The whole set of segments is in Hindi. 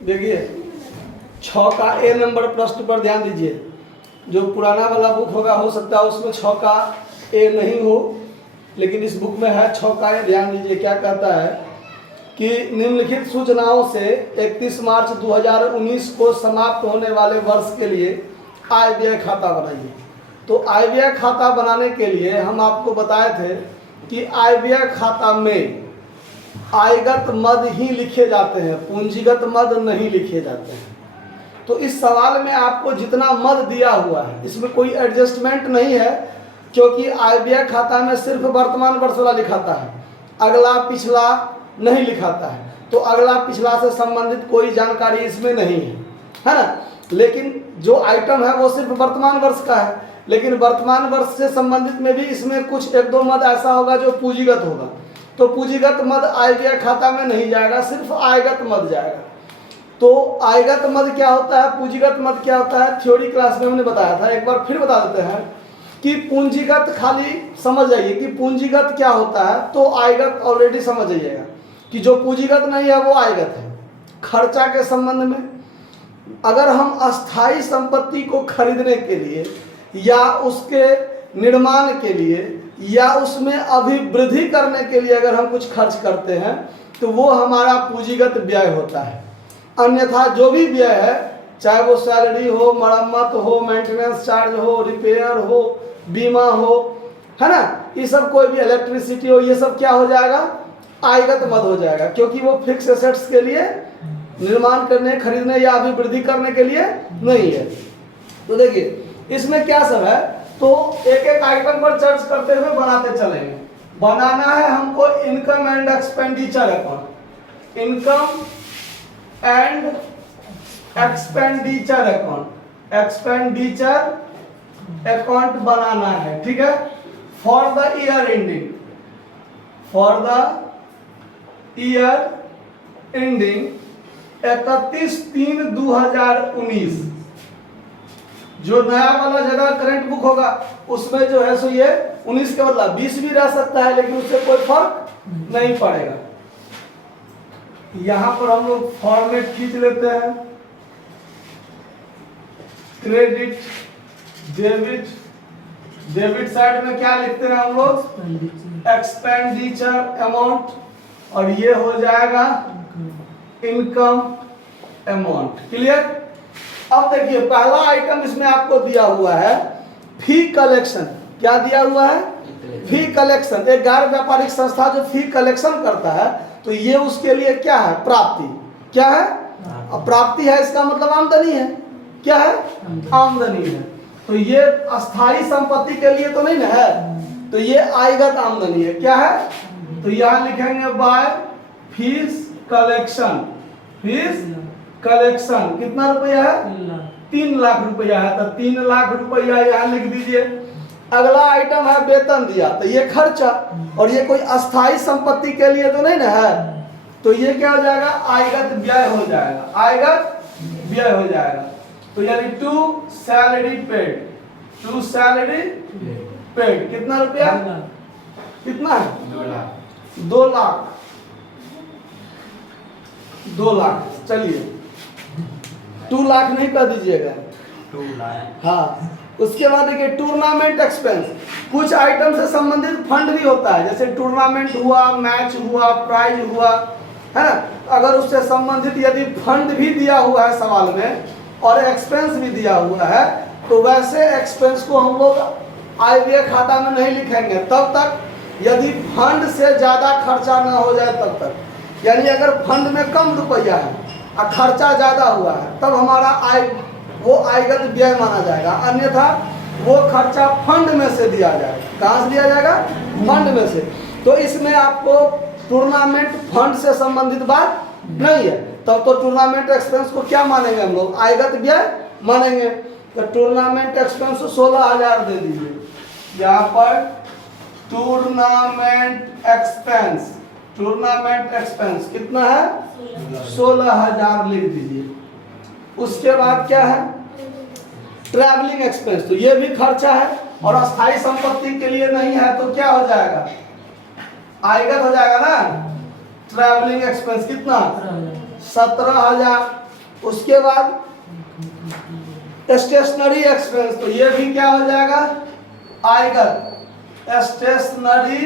देखिए 6 का ए नंबर प्रश्न पर ध्यान दीजिए। जो पुराना वाला बुक होगा हो सकता है उसमें 6 का ए नहीं हो, लेकिन इस बुक में है 6 का ए। ध्यान दीजिए क्या कहता है कि निम्नलिखित सूचनाओं से 31 मार्च 2019 को समाप्त होने वाले वर्ष के लिए आय व्यय खाता बनाइए। तो आय व्यय खाता बनाने के लिए हम आपको बताए थे कि आय व्यय खाता में आयगत मद ही लिखे जाते हैं, पूंजीगत मद नहीं लिखे जाते हैं। तो इस सवाल में आपको जितना मद दिया हुआ है इसमें कोई एडजस्टमेंट नहीं है, क्योंकि आय व्यय खाता में सिर्फ वर्तमान वर्ष वाला लिखाता है, अगला पिछला नहीं लिखाता है। तो अगला पिछला से संबंधित कोई जानकारी इसमें नहीं है ना। लेकिन जो आइटम है वो सिर्फ वर्तमान वर्ष का है, लेकिन वर्तमान वर्ष से संबंधित में भी इसमें कुछ एक दो मद ऐसा होगा जो पूंजीगत होगा। तो पूंजीगत मद आय व्यय खाता में नहीं जाएगा, सिर्फ आयगत मद जाएगा। तो आयगत मद क्या होता है, पूंजीगत मद क्या होता है, थ्योरी क्लास में हमने बताया था, एक बार फिर बता देते हैं कि पूंजीगत खाली समझ जाइए कि पूंजीगत क्या होता है। तो आयगत ऑलरेडी समझ जाइएगा कि जो पूंजीगत नहीं है वो आयगत है। खर्चा के संबंध में अगर हम अस्थाई संपत्ति को खरीदने के लिए या उसके निर्माण के लिए या उसमें अभिवृद्धि करने के लिए अगर हम कुछ खर्च करते हैं तो वो हमारा पूंजीगत व्यय होता है। अन्यथा जो भी व्यय है, चाहे वो सैलरी हो, मरम्मत हो, मेंटेनेंस चार्ज हो, रिपेयर हो, बीमा हो, है ना, ये सब कोई भी इलेक्ट्रिसिटी हो, ये सब क्या हो जाएगा, आयगत मद हो जाएगा, क्योंकि वो फिक्स एसेट्स के लिए निर्माण करने, खरीदने या अभिवृद्धि करने के लिए नहीं है। तो देखिए इसमें क्या सब है, तो एक एक आइटम पर चर्चा करते हुए बनाते चलेंगे। बनाना है हमको income and expenditure account, income and expenditure account, expenditure account बनाना है, ठीक है। For the year ending, for the year ending 31/3/2019। जो नया वाला जगह करंट बुक होगा उसमें जो है सो ये 19 के बदला 20 भी रह सकता है, लेकिन उससे कोई फर्क नहीं पड़ेगा। यहां पर हम लोग फॉर्मेट खींच लेते हैं, क्रेडिट डेबिट, डेबिट साइड में क्या लिखते हैं हम लोग, एक्सपेंडिचर अमाउंट, और ये हो जाएगा इनकम अमाउंट। क्लियर। अब देखिए पहला आइटम इसमें आपको दिया हुआ है फी कलेक्शन। क्या दिया हुआ है, फी कलेक्शन। एक गैर व्यापारिक संस्था जो फी कलेक्शन करता है तो ये उसके लिए क्या है, प्राप्ति। क्या है, प्राप्ति है, इसका मतलब आमदनी है। क्या है, आमदनी है। तो ये अस्थाई संपत्ति के लिए तो नहीं ना है, तो ये आयगत आमदनी है। क्या है, तो यहां लिखेंगे by fees collection, fees collection कितना रुपया है, 3 लाख रुपया है, तो 3 लाख रुपया यहाँ लिख दीजिए। अगला आइटम है वेतन दिया, तो ये खर्चा, और ये कोई अस्थाई संपत्ति के लिए तो नहीं ना है, तो ये क्या हो जाएगा, आयगत व्यय हो जाएगा, आयगत व्यय हो जाएगा। तो यानी to salary paid, to salary paid कितना रुपया, कितना है, 2 लाख, 2 लाख। चलिए 2 लाख नहीं कर दीजिएगा, 2 लाख। हाँ। उसके बाद देखिए टूर्नामेंट एक्सपेंस, कुछ आइटम से संबंधित फंड भी होता है, जैसे टूर्नामेंट हुआ, मैच हुआ, प्राइज हुआ, है ना। अगर उससे संबंधित यदि फंड भी दिया हुआ है सवाल में और एक्सपेंस भी दिया हुआ है, तो वैसे एक्सपेंस को हम लोग आय व्यय खाता में नहीं लिखेंगे तब तक यदि फंड से ज्यादा खर्चा न हो जाए तब तक। यानी अगर फंड में कम रुपया है और खर्चा ज्यादा हुआ है तब हमारा आय वो आयगत व्यय माना जाएगा, अन्यथा वो खर्चा फंड में से दिया जाएगा। कहाँ से दिया जाएगा, फंड में से। तो इसमें आपको टूर्नामेंट फंड से संबंधित बात नहीं है, तब तो टूर्नामेंट एक्सपेंस को क्या मानेंगे हम लोग, आयगत व्यय मानेंगे। तो टूर्नामेंट एक्सपेंस 16,000 दे दीजिए यहाँ पर। टूर्नामेंट एक्सपेंस, टूर्नामेंट एक्सपेंस कितना है, 16,000 लिख दीजिए। उसके बाद क्या है, ट्रैवलिंग एक्सपेंस, तो ये भी खर्चा है और अस्थाई संपत्ति के लिए नहीं है, तो क्या हो जाएगा, आयगत हो जाएगा ना। ट्रैवलिंग एक्सपेंस कितना, 17,000। उसके बाद स्टेशनरी एक्सपेंस, तो ये भी क्या हो जाएगा, आएगा स्टेशनरी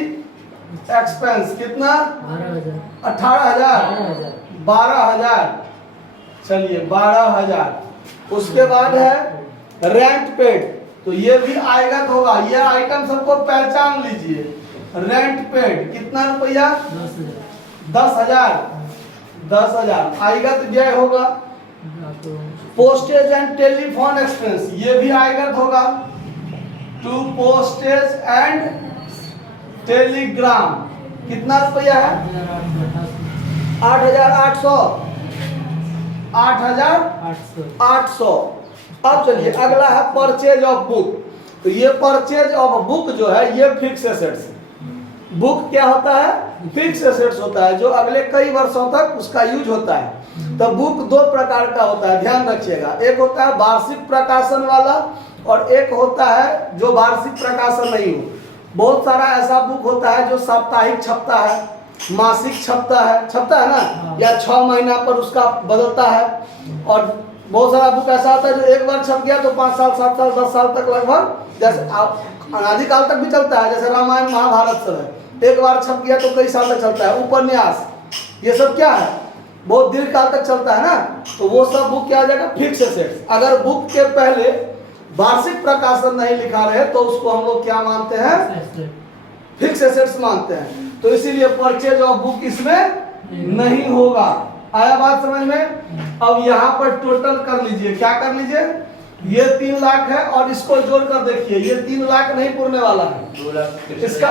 एक्सपेंस कितना, 18,000 12,000, चलिए 12,000। उसके बाद है रेंट पेड, तो ये भी आएगा तो होगा, ये आइटम सबको पहचान लीजिए। रेंट पेड कितना रुपया, 10,000 10,000 आएगा तो व्यय होगा। पोस्टेज एंड टेलीफोन एक्सपेंस, ये भी आएगा तो होगा, टू पोस्टेज एंड टेलीग्राम कितना रुपया है, 8,800 8,800। अब चलिए अगला है परचेज ऑफ बुक, तो ये परचेज ऑफ बुक जो है ये फिक्स एसेट्स। बुक क्या होता है, फिक्स एसेट्स होता है जो अगले कई वर्षों तक उसका यूज होता है। तो बुक दो प्रकार का होता है, ध्यान रखिएगा, एक होता है वार्षिक प्रकाशन वाला और एक होता है जो वार्षिक प्रकाशन नहीं हो। बहुत सारा ऐसा बुक होता है जो साप्ताहिक छपता है, मासिक छपता है ना, या 6 महीना पर उसका बदलता है। और बहुत सारा बुक ऐसा होता है जो एक बार छप गया तो 5 साल 7 साल 10 साल तक लगभग, जैसे आप अनादिकाल तक भी चलता है, जैसे रामायण महाभारत सब है, एक बार छप गया तो कई साल तक चलता है। उपन्यास ये सब क्या है, बहुत दीर्घ काल तक चलता है ना, तो वो सब बुक क्या हो जाएगा, फिक्स एसेट्स। अगर बुक के पहले वार्षिक प्रकाशन नहीं लिखा रहे तो उसको हम लोग क्या मानते हैं, फिक्स एसेट्स मानते हैं। तो इसीलिए परचेज ऑफ बुक इसमें नहीं होगा। आया बात समझ में। अब यहाँ पर टोटल कर लीजिए, क्या कर लीजिए, ये 3 लाख है और इसको जोड़कर देखिए, ये 3 लाख नहीं पुरने वाला है, 2,63,800 इसका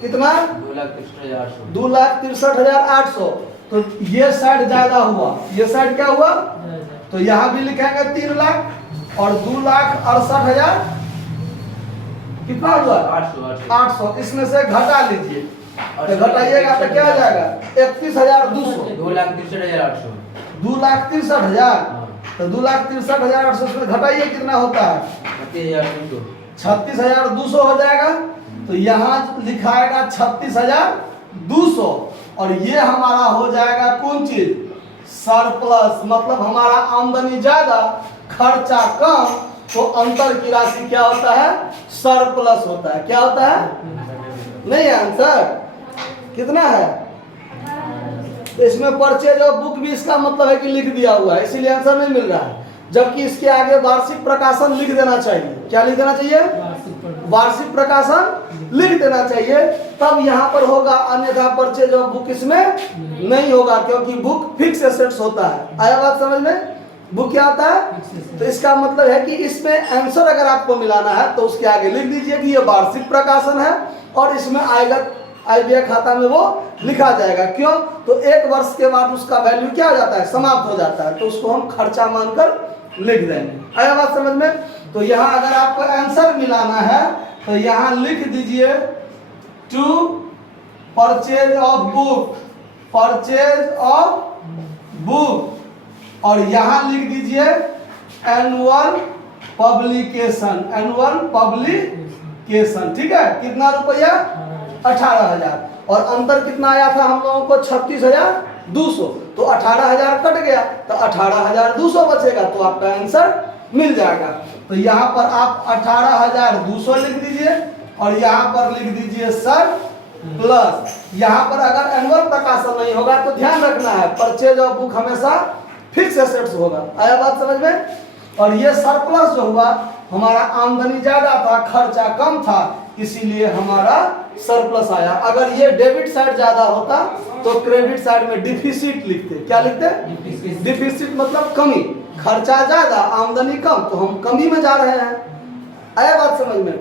कितना, 2,63,800 2,63,800। तो ये साइड ज्यादा हुआ, ये साइड क्या हुआ, तो यहाँ भी लिखेंगे 3 लाख और 2,68,000 कितना हुआ, 800। इसमें से घटा लीजिए, तो घटाइएगा तो क्या हो जाएगा, 31,200, 2,63,800 2,63,000। तो 2,63,800 से घटाइए कितना होता है, 36,200 हो जाएगा। तो यहाँ लिखाएगा 36,200 और ये हमारा हो जाएगा कौन चीज, सरप्लस। मतलब हमारा आमदनी ज्यादा खर्चा कम, तो अंतर की राशि क्या होता है, सरप्लस होता है। क्या होता है, नहीं है आंसर कितना है, तो इसमें परचेज ऑफ बुक भी इसका मतलब है कि लिख दिया हुआ है, इसीलिए आंसर नहीं मिल रहा है। जबकि इसके आगे वार्षिक प्रकाशन लिख देना चाहिए। क्या लिख देना चाहिए, वार्षिक प्रकाशन लिख देना चाहिए, तब यहाँ पर होगा, अन्यथा परचेज ऑफ बुक इसमें नहीं होगा, क्योंकि बुक फिक्स एसेट्स होता है। आया बात समझ में, बुक क्या होता है, तो इसका मतलब है कि इसमें आंसर अगर आपको मिलाना है तो उसके आगे लिख दीजिए कि ये वार्षिक प्रकाशन है और इसमें आएगा आयव्यय खाता में वो लिखा जाएगा। क्यों, तो 1 वर्ष के बाद उसका वैल्यू क्या हो जाता है, समाप्त हो जाता है, तो उसको हम खर्चा मानकर लिख देंगे। आया बात समझ में। तो यहाँ अगर आपको आंसर मिलाना है तो यहाँ लिख दीजिए to purchase of book, purchase of book, और यहाँ लिख दीजिए एनुअल पब्लिकेशन, एनुअल पब्लिकेशन। ठीक है, कितना रुपया, 18,000, और अंतर कितना आया था हम लोगों को, 36,200। तो 18,000 कट गया तो 18,200 बचेगा, तो आपका आंसर मिल जाएगा। तो यहाँ पर आप 18,200 लिख दीजिए और यहाँ पर लिख दीजिए सर प्लस। यहाँ पर अगर एनुअल प्रकाशन नहीं होगा तो ध्यान रखना है, परचेज ऑफ बुक हमेशा फिक्स एसेट्स होगा। आया बात समझ में। और ये सरप्लस जो हुआ, हमारा आमदनी ज्यादा था खर्चा कम था, इसीलिए हमारा सरप्लस आया। अगर ये डेबिट साइड ज्यादा होता तो क्रेडिट साइड में डिफिसिट लिखते। क्या लिखते, डिफिसिट मतलब कमी, खर्चा ज्यादा आमदनी कम, तो हम कमी में जा रहे हैं। आया बात समझ में।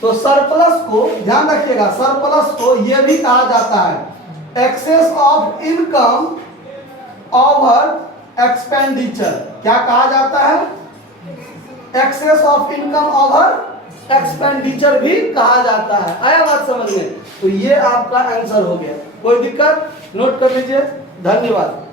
तो सरप्लस को ध्यान रखिएगा, सरप्लस को यह भी कहा जाता है excess of income over expenditure. क्या कहा जाता है, excess of income over expenditure भी कहा जाता है। आया बात समझ में। तो ये आपका आंसर हो गया, कोई दिक्कत, नोट कर लीजिए। धन्यवाद।